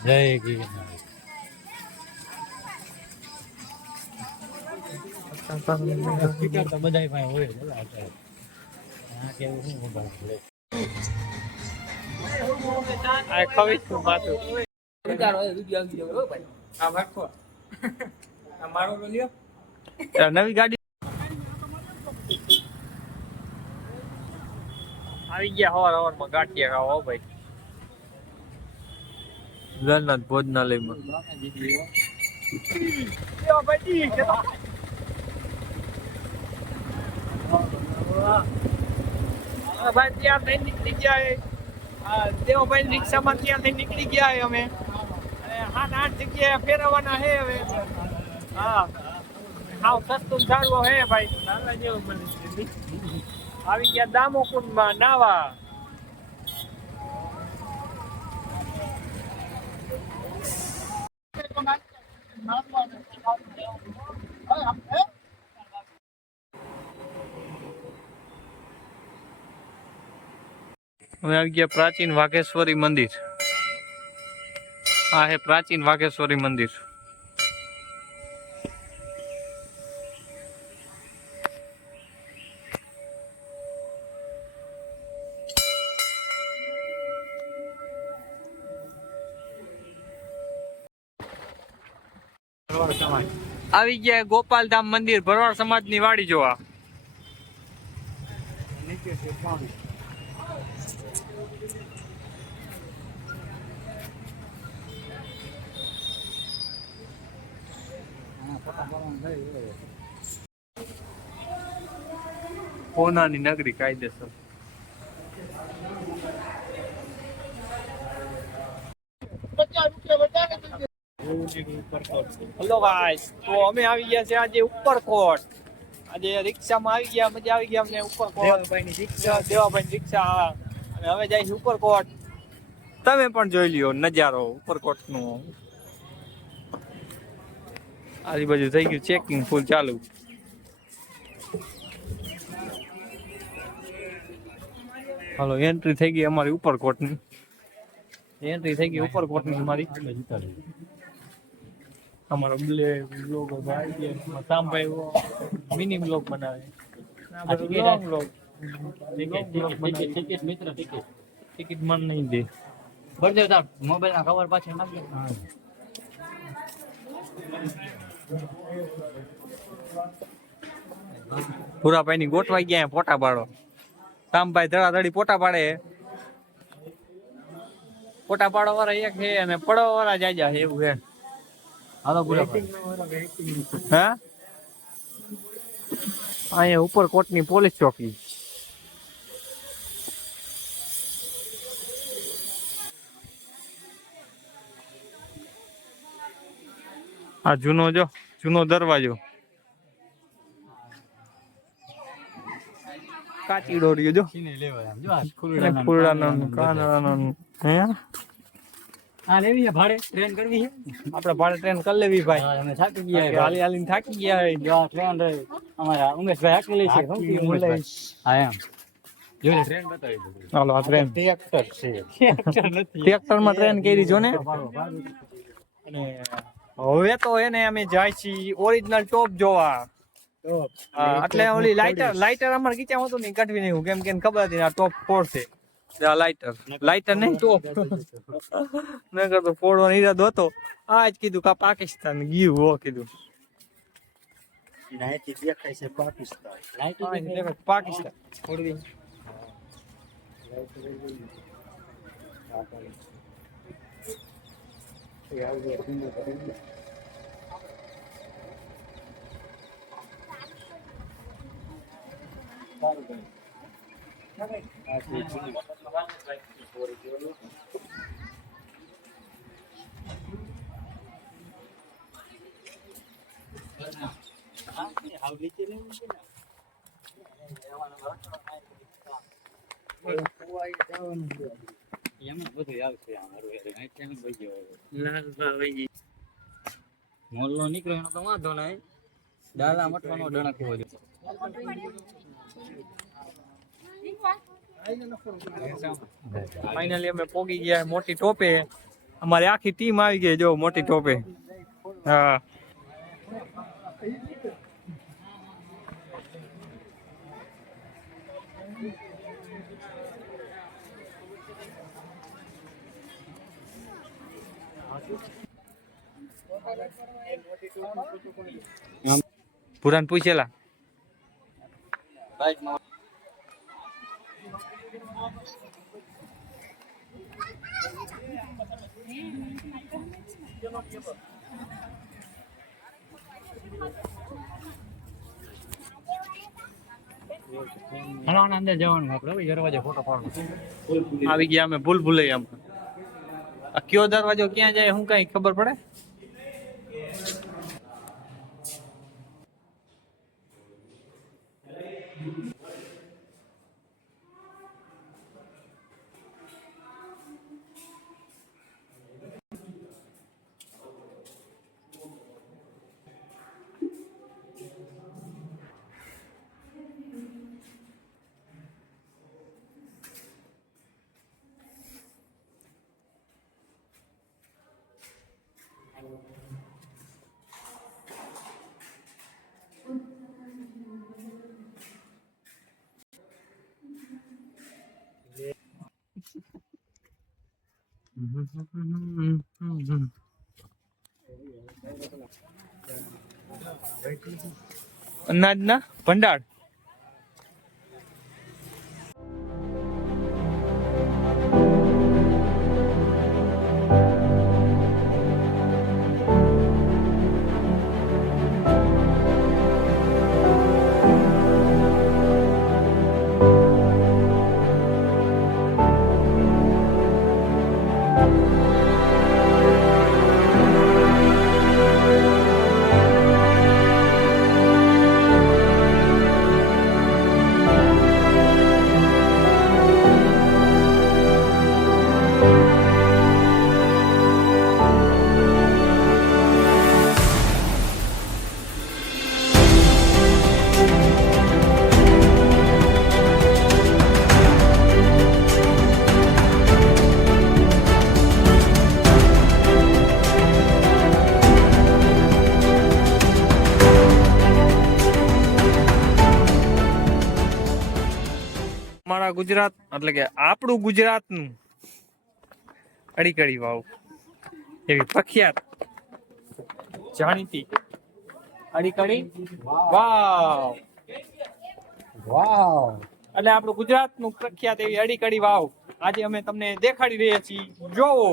જય ગિરનાર. સ્પીકર તો બધાય પાસે હોય છે અત્યારે. આ કેવું શું મોબાઈલ આ ખવીશ નું માથું ઉતારો વિડિયો આવી ગયો ભાઈ. આ વાખો આ મારો લો લ્યો નવી ગાડી આવી ગયા હવાર માં ગાંઠિયા ખાવા હો ભાઈ જન્નત ભોજનાલયમાં ભાઈ ત્યાં થઈને નીકળી ગયા દેવભાઈ રિક્ષામાં ત્યાંથી નીકળી ગયા અમે અને 7-8 જગ્યાએ ફેરવવાના હે હવે હા હાવ સસ્તું સારું હે ભાઈ નાના જેવું બને આવી ગયા દામોકુંડમાં નાવા હવે આવી ગયા પ્રાચીન વાઘેશ્વરી મંદિર આ હે પ્રાચીન વાઘેશ્વરી મંદિર આવી ગયા ગોપાલધામ મંદિર ભરવાડ સમાજ ની વાડી જોવા હોનાની નગરી કાયદેસર હેલો ગાઈસ તો અમે આવી ગયા છે આજે ઉપરકોટ આજે રિક્ષામાં આવી ગયા મજા આવી ગયા અમને ઉપરકોટ દેવાભાઈની રિક્ષા અને હવે જાય છે ઉપરકોટ તમે પણ જોઈ લ્યો નજારો ઉપરકોટ નો આજુબાજુ થઈ ગયું ચેકિંગ ફૂલ ચાલુ હાલો એન્ટ્રી થઈ ગઈ અમારી ઉપરકોટ ની એન્ટ્રી થઈ ગઈ ઉપરકોટ ની અમારી અમારો બ્લોગ ભાઈ સામભાઈ મિની બ્લોગ બનાવે ટિકિટ મન નહીં દે બળદેવ તાર મોબાઈલ ના કવર પાછળ નાખી ભૂરાભાઈ ની ગોઠવાઈ ગયા ફોટા પાડો સામભાઈ ધડાધડી ફોટા પાડે ફોટા પાડો વાળા એક છે અને પડવા વાળા જાજા છે એવું છે હાલો પૂરા હા અહીંયા ઉપર કોટની પોલીસ ચોકી આ જૂનો દરવાજો કાચી ડોરીઓ જો ફૂલડાનો કાનડાનો હે હા લેવી છે ભાડે ટ્રેન કરવી છે આપણે ભાડે ટ્રેન કરી લેવી ભાઈ અમે થાકી ગયા હાલી હાલીને થાકી ગયા જો આ ટ્રેન અમારા ઉમેશભાઈ હાકી લે છે હા એમ જો ટ્રેન બતાવી દો હાલો આ ટ્રેન ટ્રેક્ટર છે ટ્રેક્ટર માં ટ્રેન કરી જો ને અને હવે તો એને અમે જાય છીએ ઓરિજિનલ ટોપ જોવા એટલે ઓલી લાઇટર અમારે કીચા હતું ને કાઢવી નહીં કેમ કે ખબર હતી આ ટોપ 4 છે લાઇટર નહીં ટોપ નગર તો ફોડવાનો ઈરાદો હતો આ જ કીધું કા પાકિસ્તાન ગયું હો કીધું દેખાય છે પાકિસ્તાન પાકિસ્તાન ફોડવી મોલ્લો નીકળે એનો તો વાંધો નહીં ડાલા મટવાનો ડણક હોવો જોઈએ ફાઇનલી અમે પોગી ગયા મોટી ટોપે અમારી આખી ટીમ આવી ગઈ જો મોટી ટોપે. હા પુરાણ પૂછેલા હાલો અંદર જવાનું આપણે દરવાજે ફોટો પાડવાનો. આવી ગયા અમે ભૂલ ભૂલૈયામાં. આ કયો દરવાજો ક્યાં જાય હું કઈ ખબર પડે? અનાજના ભંડાર. અમારા ગુજરાત એટલે કે આપણું ગુજરાતનું અડીકડી વાવ એવી પ્રખ્યાત જાણીતી અડીકડી વાવ. વાવ એટલે આપણું ગુજરાતનું પ્રખ્યાત એવી અડીકડી વાવ આજે અમે તમને દેખાડી રહ્યા છીએ. જોવો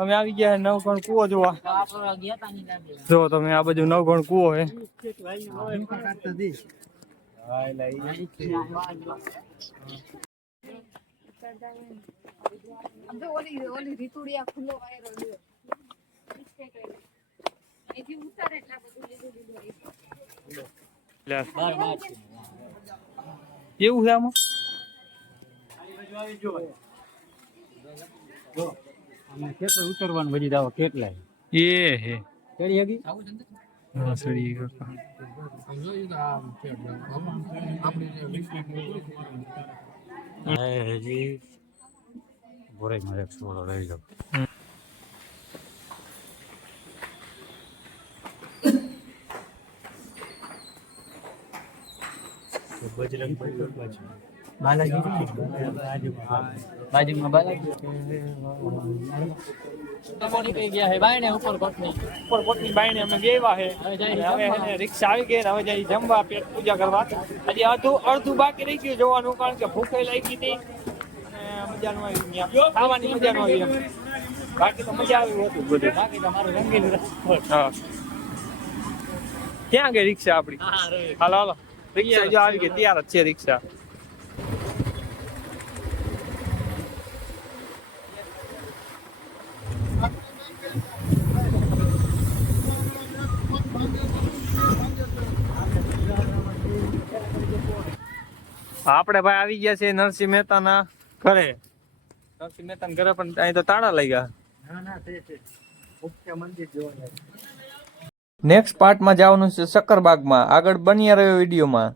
અમે આવી ગયા નવગણ કૂવો જોવા. જો તમે આ બાજુ નવગણ કૂવો હે. એવું છે આમાં કેટલું ઉતરવાનું બધી દાવો કેટલાય એ હે કરી હકી હા સડી કાકા બોરેમાં એક સોલો લઈ જાવ. બજરંગ ભાઈ બાલાજી બાજુમાં બાલાજી કોની કઈ ગયા હે બાય ને ઉપર કોટની ઉપર કોટની બાઈને અમે ગેવા છે. હવે જાય અને હવે એને રિક્ષા આવી ગઈ ને હવે જઈ જમવા પેટ પૂજા કરવા. હજી અડધું બાકી રહી ગયું જોવાનું, કારણ કે ભૂખે લાગી હતી અને મજાનું આવી ત્યાં ખાવાની મજાનું આવી એમ. બાકી તો મજા આવી હતું બધું. બાકી તમારું રંગીલું રસ. હા, ક્યાં ગઈ રિક્ષા આપણી? હા રવિ હાલો હાલો, રિક્ષા જો આવી ગઈ, તૈયાર જ છે રિક્ષા. આપણે ભાઈ આવી ગયા છે નરસિંહ મહેતાના ઘરે. નરસિંહ મહેતાના ઘરે પણ અહીં તો તાળા લઈ ગયા. ના ના તે મુખ્ય મંદિર જોવા જાય. નેક્સ્ટ પાર્ટમાં જવાનું છે શક્કરબાગમાં. આગળ બન્યા રહ્યો વિડીયોમાં.